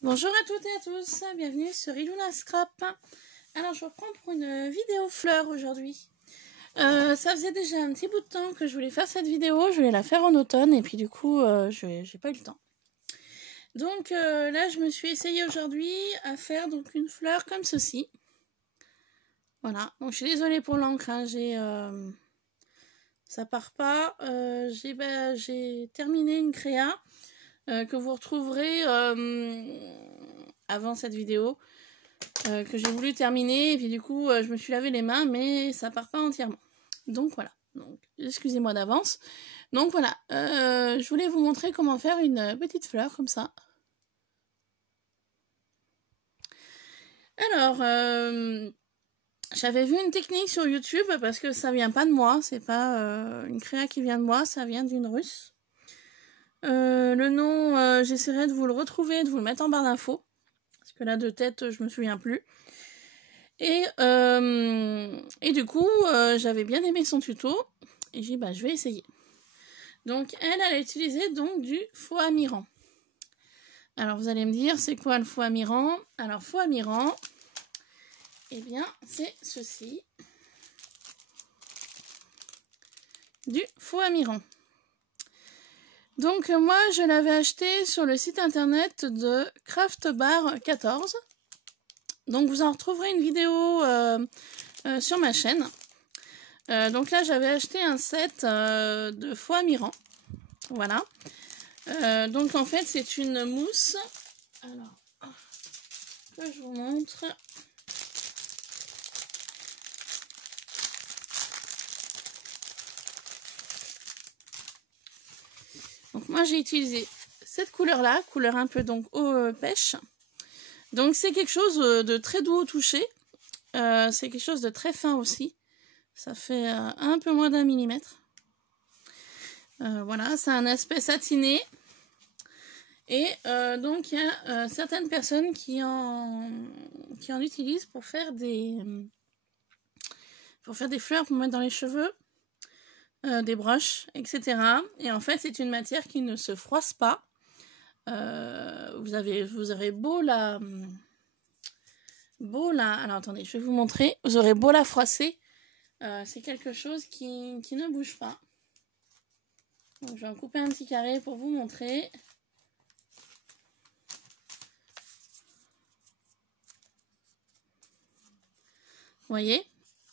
Bonjour à toutes et à tous, bienvenue sur Iluna Scrap. Alors je reprends pour une vidéo fleurs aujourd'hui. Ça faisait déjà un petit bout de temps que je voulais faire cette vidéo, je voulais la faire en automne et puis du coup j'ai pas eu le temps. Donc là je me suis essayée aujourd'hui à faire donc une fleur comme ceci. Voilà, donc je suis désolée pour l'encre, hein, ça part pas. J'ai terminé une créa que vous retrouverez avant cette vidéo. Que j'ai voulu terminer et puis du coup je me suis lavé les mains mais ça part pas entièrement, donc voilà, donc excusez-moi d'avance. Donc voilà, je voulais vous montrer comment faire une petite fleur comme ça. Alors j'avais vu une technique sur YouTube parce que ça vient pas de moi, c'est pas une créa qui vient de moi, ça vient d'une russe. Le nom j'essaierai de vous le retrouver, de vous le mettre en barre d'infos parce que là de tête je me souviens plus. Et du coup, j'avais bien aimé son tuto. Et j'ai dit, bah, je vais essayer. Donc, elle a utilisé donc du faux amirant. Alors, vous allez me dire, c'est quoi le faux amirant? Alors, faux amirant, eh bien, c'est ceci. Du faux amirant. Donc, moi, je l'avais acheté sur le site internet de Craftbar14. Donc, vous en retrouverez une vidéo sur ma chaîne. Donc là, j'avais acheté un set de faux amirant. Voilà. Donc en fait, c'est une mousse. Alors, que je vous montre. Donc moi, j'ai utilisé cette couleur-là, couleur un peu donc eau pêche. Donc c'est quelque chose de très doux au toucher. C'est quelque chose de très fin aussi. Ça fait un peu moins d'1 millimètre. Voilà, ça a un aspect satiné. Et donc il y a certaines personnes qui en utilisent pour faire des fleurs pour mettre dans les cheveux, des broches, etc. Et en fait c'est une matière qui ne se froisse pas. Vous aurez beau la alors attendez, je vais vous montrer. Vous aurez beau la froisser, c'est quelque chose qui ne bouge pas. Donc je vais en couper un petit carré pour vous montrer. Vous voyez,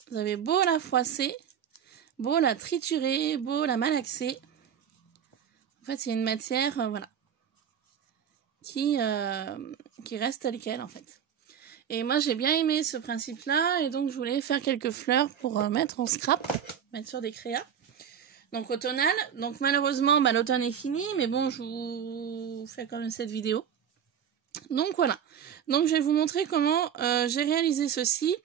vous avez beau la froisser, beau la triturer, beau la malaxer. En fait, c'est une matière, voilà, qui reste telle quelle en fait. Et moi, j'ai bien aimé ce principe-là, et donc je voulais faire quelques fleurs pour mettre en scrap, mettre sur des créas. Donc automnal. Donc malheureusement, bah, l'automne est fini, mais bon, je vous fais quand même cette vidéo. Donc voilà. Donc je vais vous montrer comment j'ai réalisé ceci.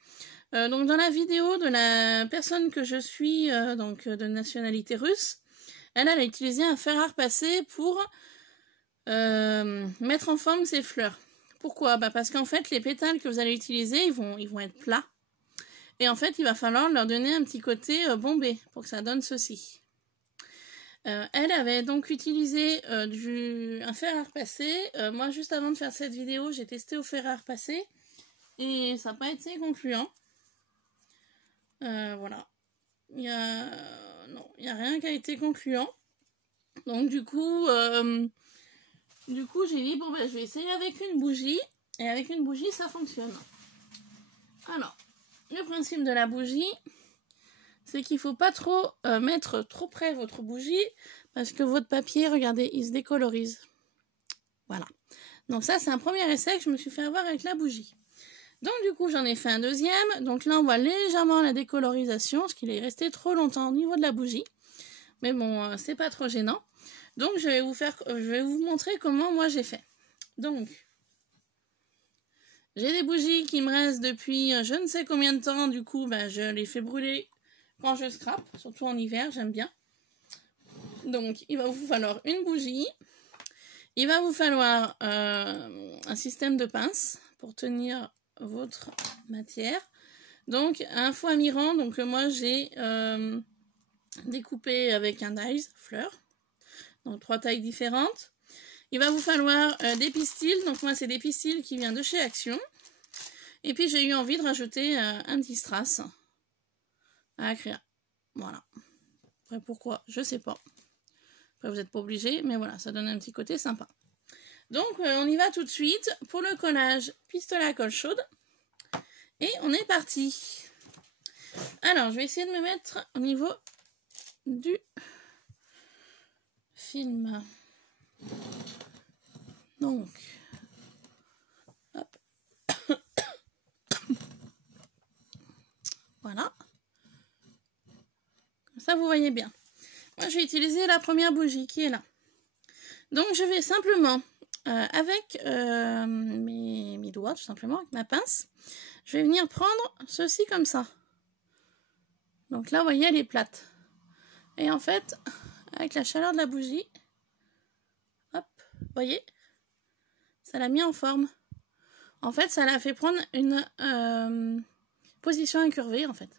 Donc dans la vidéo de la personne que je suis, donc de nationalité russe, elle a utilisé un fer à repasser pour mettre en forme ses fleurs. Pourquoi? Bah parce qu'en fait les pétales que vous allez utiliser, ils vont être plats. Et en fait il va falloir leur donner un petit côté bombé pour que ça donne ceci. Elle avait donc utilisé un fer à repasser. Moi juste avant de faire cette vidéo, j'ai testé au fer à repasser et ça n'a pas été concluant. Voilà. Il y a rien qui a été concluant. Donc du coup j'ai dit bon ben je vais essayer avec une bougie, et avec une bougie ça fonctionne. Alors, le principe de la bougie, c'est qu'il faut pas trop mettre trop près votre bougie, parce que votre papier, regardez, il se décolorise. Voilà. Donc ça, c'est un premier essai que je me suis fait avoir avec la bougie. Donc du coup, j'en ai fait un deuxième. Donc là, on voit légèrement la décolorisation, parce qu'il est resté trop longtemps au niveau de la bougie. Mais bon, c'est pas trop gênant. Donc je vais vous montrer comment moi j'ai fait. Donc, j'ai des bougies qui me restent depuis je ne sais combien de temps. Du coup, ben, je les fais brûler quand je scrape, surtout en hiver, j'aime bien. Donc, il va vous falloir une bougie. Il va vous falloir un système de pince pour tenir votre matière. Donc, un faux amirant. Donc, moi, j'ai découpé avec un dies fleur. Donc, 3 tailles différentes. il va vous falloir des pistils. Donc moi, c'est des pistils qui viennent de chez Action. Et puis, j'ai eu envie de rajouter un petit strass à écrire. Voilà. Après, pourquoi? Je sais pas. Après, vous n'êtes pas obligé, mais voilà, ça donne un petit côté sympa. Donc, on y va tout de suite pour le collage pistolet à colle chaude. Et on est parti. Alors, je vais essayer de me mettre au niveau du film. Donc, hop. Voilà. Comme ça, vous voyez bien. Moi, je vais utiliser la première bougie qui est là. Donc, je vais simplement, avec mes doigts, tout simplement, avec ma pince, je vais venir prendre ceci comme ça. Donc là, vous voyez, elle est plate. Et en fait, avec la chaleur de la bougie, hop, vous voyez, ça l'a mis en forme. En fait, ça l'a fait prendre une position incurvée, en fait.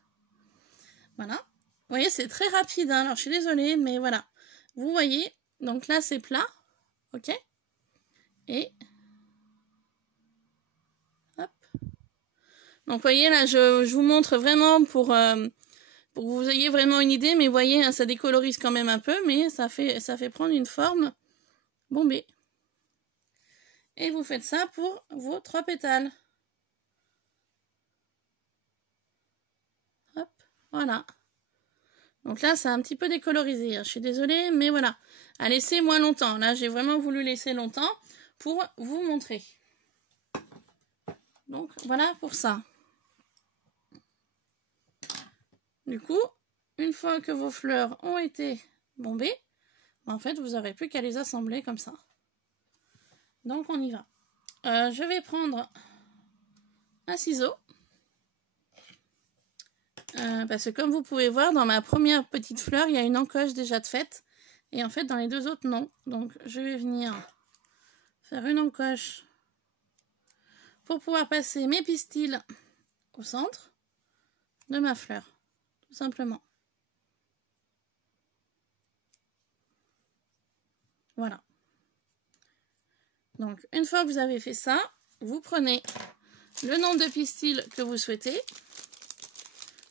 Voilà. Vous voyez, c'est très rapide, hein. Alors, je suis désolée, mais voilà. Vous voyez, donc là, c'est plat. Ok? Et hop. Donc, vous voyez, là, je vous montre vraiment pour que vous ayez vraiment une idée. Mais vous voyez, hein, ça décolorise quand même un peu, mais ça fait prendre une forme bombée. Et vous faites ça pour vos 3 pétales. Hop, voilà. Donc là, c'est un petit peu décolorisé. Je suis désolée, mais voilà. À laisser moins longtemps. Là, j'ai vraiment voulu laisser longtemps pour vous montrer. Donc, voilà pour ça. Du coup, une fois que vos fleurs ont été bombées, en fait, vous n'aurez plus qu'à les assembler comme ça. Donc, on y va. Je vais prendre un ciseau. Parce que comme vous pouvez voir, dans ma première petite fleur, il y a une encoche déjà de faite. Et en fait, dans les deux autres, non. Donc, je vais venir faire une encoche pour pouvoir passer mes pistils au centre de ma fleur. Tout simplement. Voilà. Donc, une fois que vous avez fait ça, vous prenez le nombre de pistils que vous souhaitez.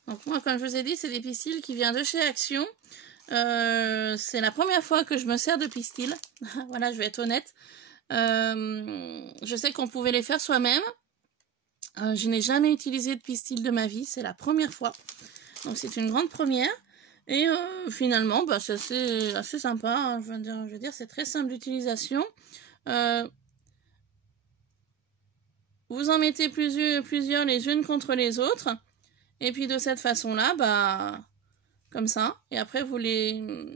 Donc moi, comme je vous ai dit, c'est des pistils qui viennent de chez Action. C'est la première fois que je me sers de pistils. Voilà, je vais être honnête. Je sais qu'on pouvait les faire soi-même. Je n'ai jamais utilisé de pistils de ma vie. C'est la première fois. Donc c'est une grande première. Et finalement, bah, c'est assez sympa. Hein. Je veux dire, c'est très simple d'utilisation. Vous en mettez plusieurs les unes contre les autres. Et puis de cette façon-là, bah, comme ça. Et après, vous les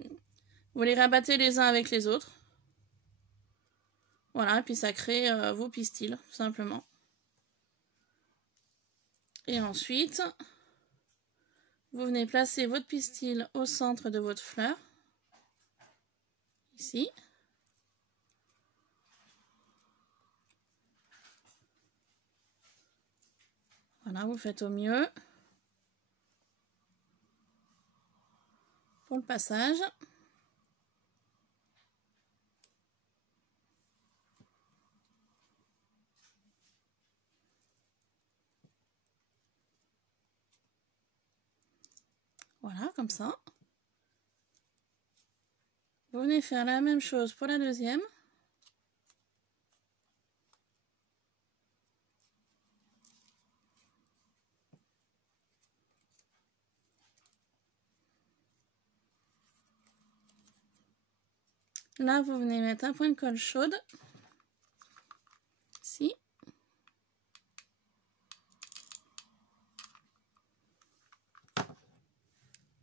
rabattez les uns avec les autres. Voilà, et puis ça crée vos pistils, tout simplement. Et ensuite, vous venez placer votre pistil au centre de votre fleur. Ici. Voilà, vous faites au mieux. Pour le passage. Voilà, comme ça. Vous venez faire la même chose pour la deuxième. Là, vous venez mettre un point de colle chaude. Ici.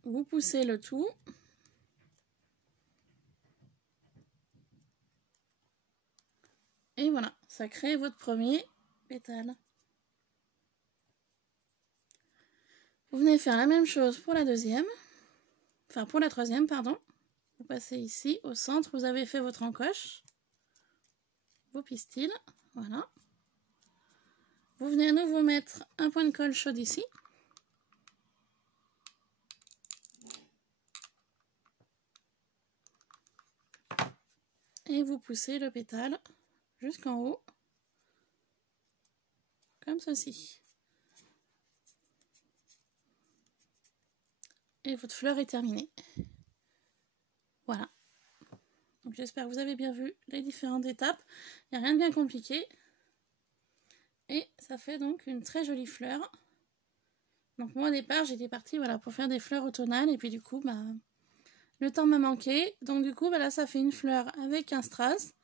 Vous poussez le tout. Et voilà, ça crée votre premier pétale. Vous venez faire la même chose pour la deuxième. Enfin, pour la troisième, pardon. Vous passez ici, au centre, vous avez fait votre encoche. Vos pistils, voilà. Vous venez à nouveau mettre un point de colle chaude ici. Et vous poussez le pétale jusqu'en haut, comme ceci. Et votre fleur est terminée. Voilà. Donc j'espère que vous avez bien vu les différentes étapes. Il n'y a rien de bien compliqué. Et ça fait donc une très jolie fleur. Donc moi au départ j'étais partie voilà, pour faire des fleurs automnales. Et puis du coup bah, le temps m'a manqué. Donc du coup bah, là ça fait une fleur avec un strass.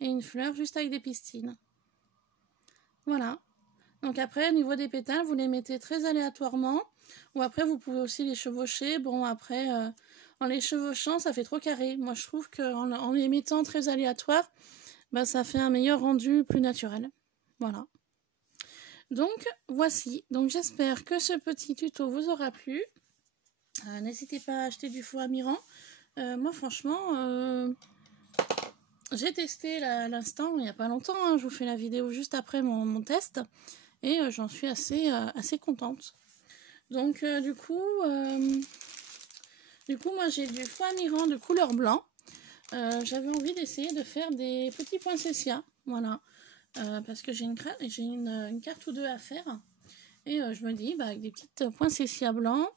Et une fleur juste avec des pistils. Voilà. Donc après au niveau des pétales vous les mettez très aléatoirement. Ou après vous pouvez aussi les chevaucher. Bon après en les chevauchant ça fait trop carré. Moi je trouve qu'en les mettant très aléatoires bah, ça fait un meilleur rendu plus naturel. Voilà. Donc voici, donc j'espère que ce petit tuto vous aura plu. N'hésitez pas à acheter du faux amirant. Moi franchement, j'ai testé l'instant il n'y a pas longtemps, hein. Je vous fais la vidéo juste après mon test. Et j'en suis assez contente. Donc du coup moi j'ai du faux amirant de couleur blanc. J'avais envie d'essayer de faire des petits poinsettias. Voilà. Parce que j'ai une carte ou deux à faire et je me dis bah, avec des petites poinsettias blancs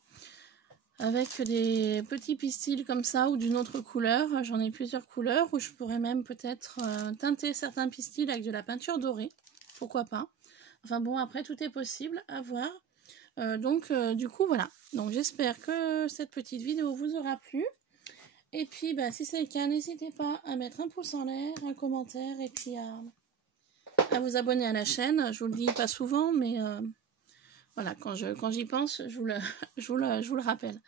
avec des petits pistils comme ça ou d'une autre couleur, j'en ai plusieurs couleurs où je pourrais même peut-être teinter certains pistils avec de la peinture dorée, pourquoi pas. Enfin bon, après tout est possible à voir. Donc du coup voilà, donc j'espère que cette petite vidéo vous aura plu. Et puis bah, si c'est le cas, n'hésitez pas à mettre un pouce en l'air, un commentaire et puis à vous abonner à la chaîne. Je vous le dis pas souvent, mais voilà, quand j'y pense, je vous le rappelle.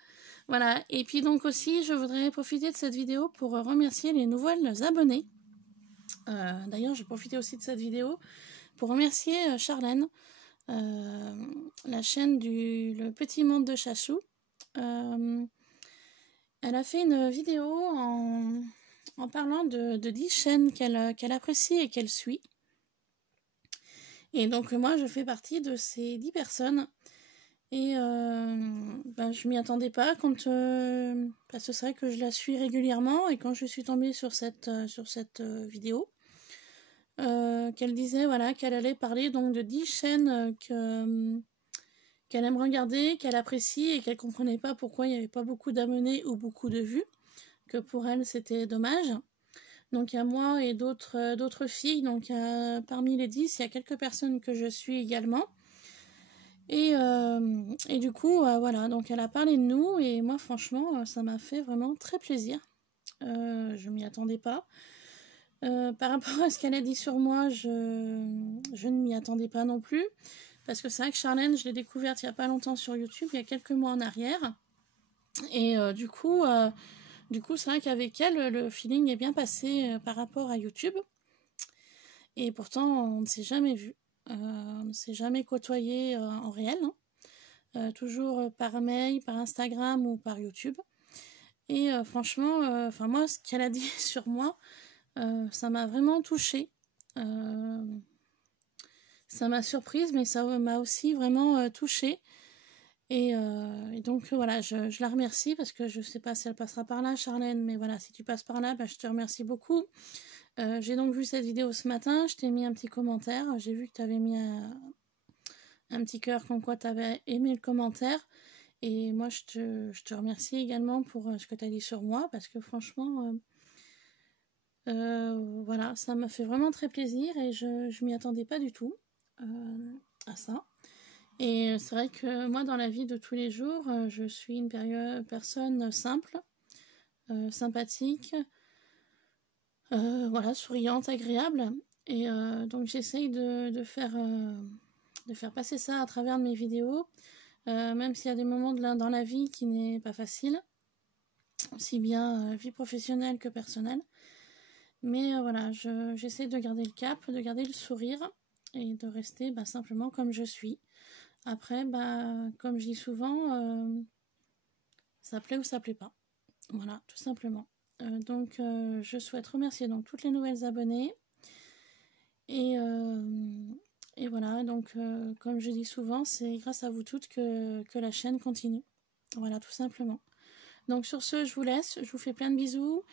Voilà, et puis donc aussi, je voudrais profiter de cette vidéo pour remercier les nouvelles abonnés. D'ailleurs, j'ai profité aussi de cette vidéo pour remercier Charlène, la chaîne Le Petit Monde de Chachou. Elle a fait une vidéo en parlant de 10 chaînes qu'elle apprécie et qu'elle suit. Et donc moi je fais partie de ces 10 personnes et je m'y attendais pas quand parce que c'est vrai que je la suis régulièrement et quand je suis tombée sur cette vidéo qu'elle disait voilà qu'elle allait parler donc de 10 chaînes qu'elle aime regarder, qu'elle apprécie et qu'elle comprenait pas pourquoi il n'y avait pas beaucoup d'abonnés ou beaucoup de vues, que pour elle c'était dommage. Donc il y a moi et d'autres filles, donc parmi les 10, il y a quelques personnes que je suis également. Et du coup, voilà, donc elle a parlé de nous et moi franchement, ça m'a fait vraiment très plaisir. Je m'y attendais pas. Par rapport à ce qu'elle a dit sur moi, je ne m'y attendais pas non plus. Parce que c'est vrai que Charlène, je l'ai découverte il n'y a pas longtemps sur YouTube, il y a quelques mois en arrière. Et du coup, c'est vrai qu'avec elle, le feeling est bien passé par rapport à YouTube. Et pourtant, on ne s'est jamais vu. On ne s'est jamais côtoyé en réel. Hein. Toujours par mail, par Instagram ou par YouTube. Et franchement, moi, ce qu'elle a dit sur moi, ça m'a vraiment touchée. Ça m'a surprise, mais ça m'a aussi vraiment touchée. Et donc voilà, je la remercie parce que je sais pas si elle passera par là, Charlène, mais voilà, si tu passes par là, je te remercie beaucoup. J'ai donc vu cette vidéo ce matin, je t'ai mis un petit commentaire, j'ai vu que tu avais mis un petit cœur comme quoi tu avais aimé le commentaire. Et moi, je te remercie également pour ce que tu as dit sur moi parce que franchement, voilà, ça m'a fait vraiment très plaisir et je m'y attendais pas du tout à ça. Et c'est vrai que moi, dans la vie de tous les jours, je suis une personne simple, sympathique, voilà, souriante, agréable. Et donc, j'essaye de faire passer ça à travers mes vidéos, même s'il y a des moments dans la vie qui n'est pas facile, aussi bien vie professionnelle que personnelle. Mais voilà, j'essaie de garder le cap, de garder le sourire et de rester simplement comme je suis. Après, comme je dis souvent, ça plaît ou ça plaît pas. Voilà, tout simplement. Donc, je souhaite remercier donc toutes les nouvelles abonnées. Et voilà, donc, comme je dis souvent, c'est grâce à vous toutes que la chaîne continue. Voilà, tout simplement. Donc, sur ce, je vous laisse. Je vous fais plein de bisous.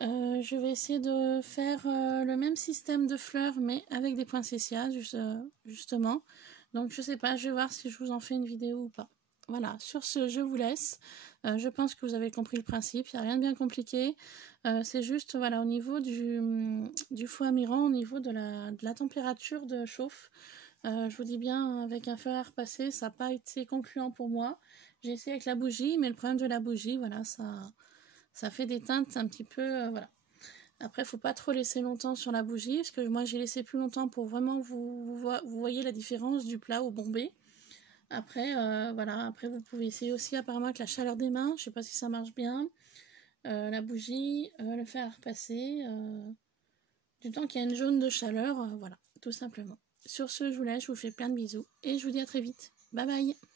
Je vais essayer de faire le même système de fleurs, mais avec des poinsettias, justement. Donc, je sais pas, je vais voir si je vous en fais une vidéo ou pas. Voilà, sur ce, je vous laisse. Je pense que vous avez compris le principe, il n'y a rien de bien compliqué. C'est juste, voilà, au niveau du faux amirant, au niveau de la température de chauffe. Je vous dis bien, avec un fer à repasser, ça n'a pas été concluant pour moi. J'ai essayé avec la bougie, mais le problème de la bougie, voilà, ça fait des teintes un petit peu, voilà. Après, il ne faut pas trop laisser longtemps sur la bougie, parce que moi, j'ai laissé plus longtemps pour vraiment vous voyez la différence du plat au bombé. Après, voilà, après vous pouvez essayer aussi apparemment avec la chaleur des mains, je ne sais pas si ça marche bien. La bougie, le fer à repasser, du temps qu'il y a une jaune de chaleur, voilà, tout simplement. Sur ce, je vous laisse, je vous fais plein de bisous, et je vous dis à très vite. Bye bye!